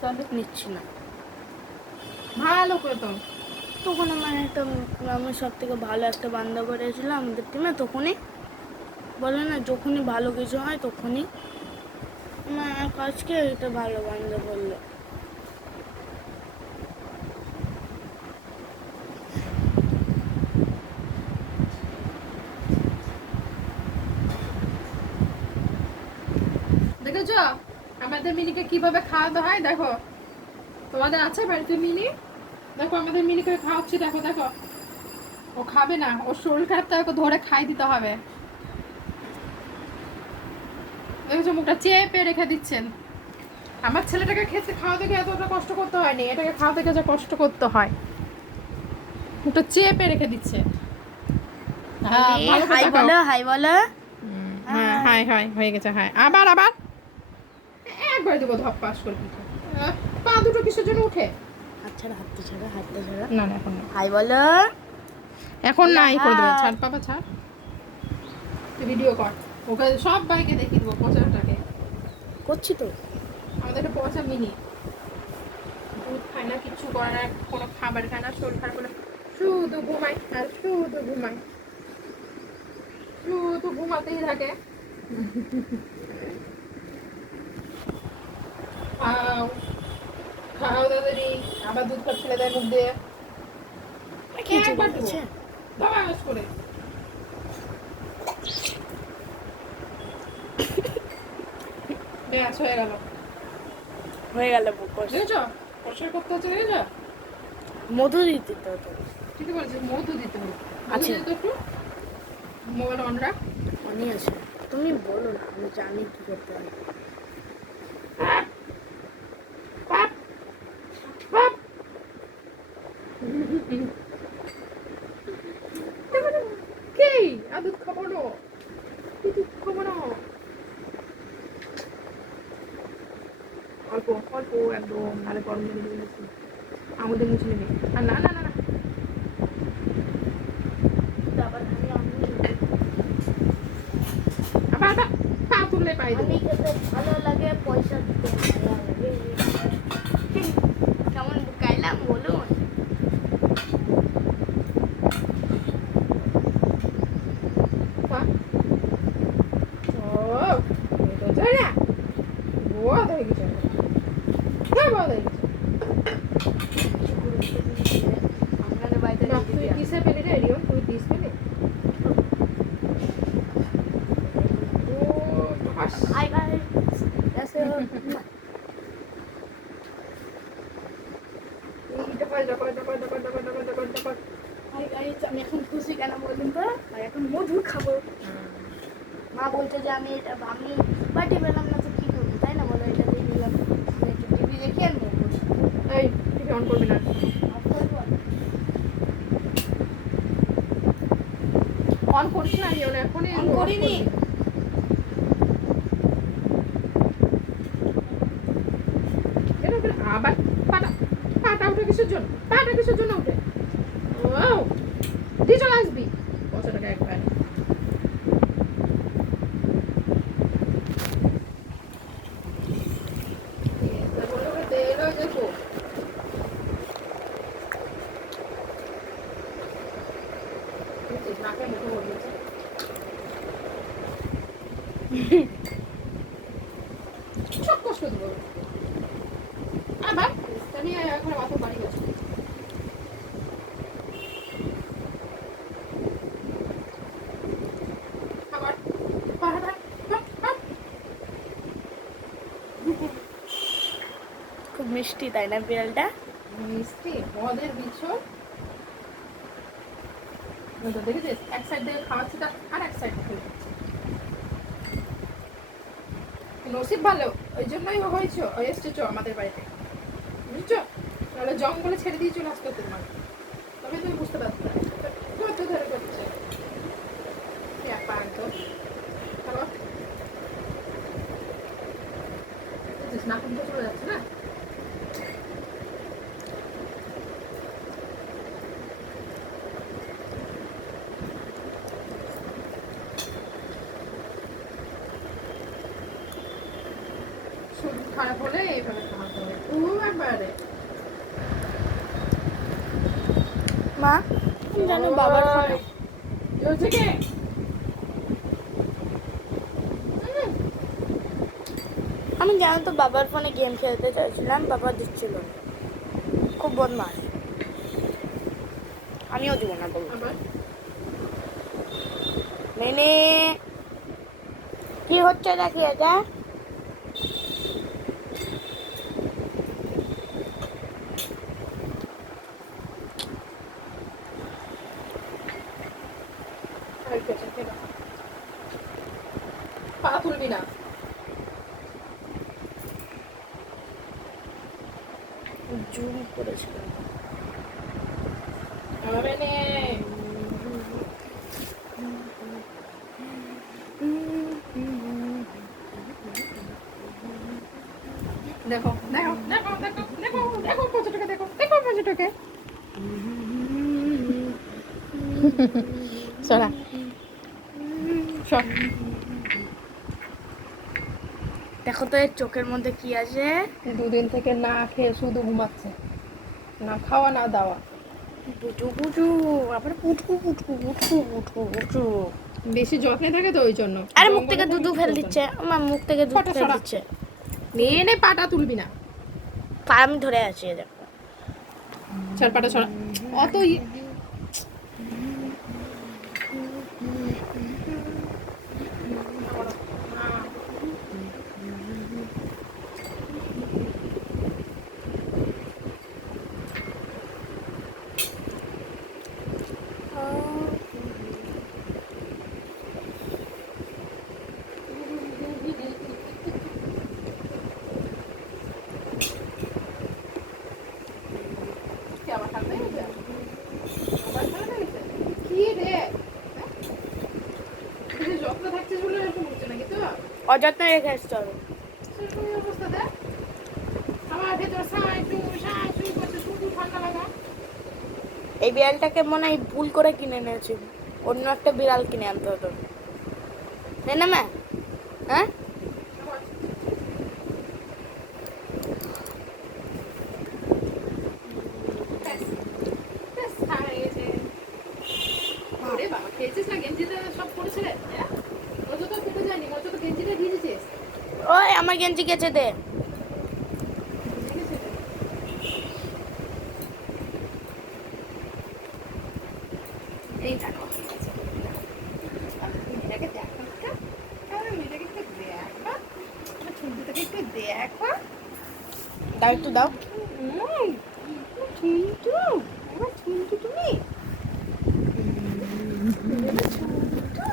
তাহলে নিচ্ছি না। ভালো করে তো তখন আমার একটা আমার সব থেকে ভালো একটা বান্ধবী এসেছিল আমাদের টিমে, তখনই বলে না যখনই ভালো কিছু হয় তখনই আমার কাজকে এটা ভালো বান্ধব বললো। দেখেছো আমাদের মিনিকে কিভাবে খাওয়াতে হয়? দেখো তোমাদের আছে বাড়িতে মিনি? দেখো আমাদের মিনিকে খাওয়াচ্ছি, দেখো দেখো। ও খাবে না, ওর শরীর খারাপ, তাই ওকে ধরে খাই দিতে হবে। দেখেছো মুখটা চেপে রেখে দিচ্ছেন। আমার ছেলেটাকে খেতে খাওয়াতে গিয়ে এতটা কষ্ট করতে হয়নি, এটাকে খাওয়াতে গিয়ে যা কষ্ট করতে হয়। মুখটা চেপে রেখে দিচ্ছে। হ্যাঁ, ভালো করে হাই তাকাও। বলো, হাই বলো। হ্যাঁ, হাই হাই হয়ে গেছে, হাই। আবার আবার একবার দেবো ধপ্পাস করে পিঠে। পা দুটো কিসের জন্য উঠে? আচ্ছা হাতটা ছাড়া, হাতটা ছাড়া। না না এখন না, হাই বলো। এখন না, এই করে দেবে। হাই। ছাড় বাবা ছাড়, ভিডিও কর। ওকে সব বাইকে দেখিয়ে দেবো পচাটাকে। করছি তো। আমাদের একটা পচা মিনি, দুধ খায় না, কিচ্ছু করে না, কোনো খাবার খায় না, শরীর খারাপ হলে শুধু ঘুমায় আর শুধু ঘুমায়, শুধু ঘুমাতেই থাকে। খাও খাও তাড়াতাড়ি, আবার দুধ খাপ ফেলে দেয় মুখ দিয়ে। কিছু একবার দেবো বলছে ধপাস করে। ব্যাস হয়ে গেল। হয়ে গেল বুকস। দেখেছো পরিষ্কার করতে হচ্ছে, দেখেছো? মধু দিতে হতো। ঠিকই বলেছি, মধু দিতে হবে। মধু আচ্ছা। দিতে একটু। মোবাইল অন রাখ। অনেক আছে, তুমি বলো না, আমি জানি কি করতে হবে। কে আর দুধ খাবো না, দুধ খাবো না। অল্প অল্প একদম, নাহলে গরম লেগে যাবে বেশি। আমাদের মুছে নেবে। আর না না না না, আবার আবার আবার পা তুললে পাই দেবো। আমি খেতে ভালো লাগে, পয়সা দিতে ভালো লাগে। কেমন বুকাইলাম বলুন? পা ও এটা যায় না, বহুত হয়ে গেছে, বহুত হয়ে গেছে। আপনাদের বাড়িতে বাহ, তুই কিসে পেলি রে রিয়ন? তুই 30 পেলি? ও বাস। হাই গাইস, হাই গাইস, আমি এখন খুশি কেন বলুন তো? আর এখন মধু খাবো। মা বলছে যে আমি এটা আমি বাটি পেলাম না তো কি করবো, তাই না বলো? এটা দিয়ে দিলাম, আমি একটু টিভি দেখি আর নেবো। এই টিভি অন করবি না, অন করিস না রিয়ন, এখনই অন করিনি। আবার পাটা পাটা উঠে কিসের জন্য? পাটা কিসের জন্য উঠে? ও দিয়ে চলে আসবি 500 টাকা একবার। সব কষ্ট দেবো আবার। আমি এখন মাথা বাড়ি গেছি। আবার খুব মিষ্টি তাই না বিড়ালটা? মিষ্টি মদের বিছর। দেখেছিস এক সাইড থেকে খাওয়াচ্ছে আর এক সাইড থেকে খাচ্ছে। নসিব ভালো, ওই জন্যই হয়েছে এসেছো আমাদের বাড়িতে, বুঝছো? তাহলে জঙ্গলে ছেড়ে দিয়ে চলে আসতো তোমার, তবে তুমি বুঝতে পারছো না কত ধরে করছে। নাকুন তো চলে যাচ্ছে না। শরীর খারাপ হলে এইভাবে খাওয়াতে হবে। মা আমি জানো বাবার ফোনে হচ্ছে কি আমি জানো তো বাবার ফোনে গেম খেলতে চাইছিলাম, বাবা দিচ্ছিল না। খুব বদমাস। আমিও দিব না বলবো। আবার মেনে কি হচ্ছে নাকি এটা? পা তুলবি না। জুম করেছিলাম। হবে নে। দেখো দেখো দেখো দেখো দেখো দেখো পঁচাটাকে দেখো দেখো পঁচাটাকে সরা সর দেখো তো এর চোখের মধ্যে কি আছে। দুদিন থেকে না খেয়ে শুধু ঘুমাচ্ছে, না খাওয়া না দাওয়া। বুটু বুটু আবার পুটকু পুটকু পুটকু পুটকু পুটকু। বেশি যত্নে থাকে তো ওই জন্য। আরে মুখ থেকে দুধু ফেল দিচ্ছে, আমার মুখ থেকে দুধ পাটা ফেল সরা। দিচ্ছে। নিয়ে নে, পাটা তুলবি না। পা আমি ধরে আছি, এ দেখো। ছাড় পাটা সরা। অত কি রে যত্ন থাকছিস বলে এরকম হচ্ছে নাকি তো? অযত্ন রেখে আসতে হবে। সেরকম অবস্থা দেখ। আমার ভেতর সাঁচু সাঁচু করছে, শুধু ঠান্ডা লাগা। এই বিড়ালটাকে মনে হয় ভুল করে কিনে নিয়েছি, অন্য একটা বিড়াল কিনে আনতে হতো। তাই না মা? হ্যাঁ ওরে বাবা, খেয়েছিস না গেঞ্জিতে সব পড়েছিলে? ও তো খেতে যায়নি, ও তো গেঞ্জিতে ভিজেছিস। ওই আমার গেঞ্জি কেচে দে। এই দেখো মেয়েটাকে দেখো একটা, মেয়েটাকে একটু দেখো, আমার ছুটিটাকে একটু দেখো। দাও একটু দাও। ছুন্টু, আমার ছুন্টু তুমি, আমার ছুন্টু।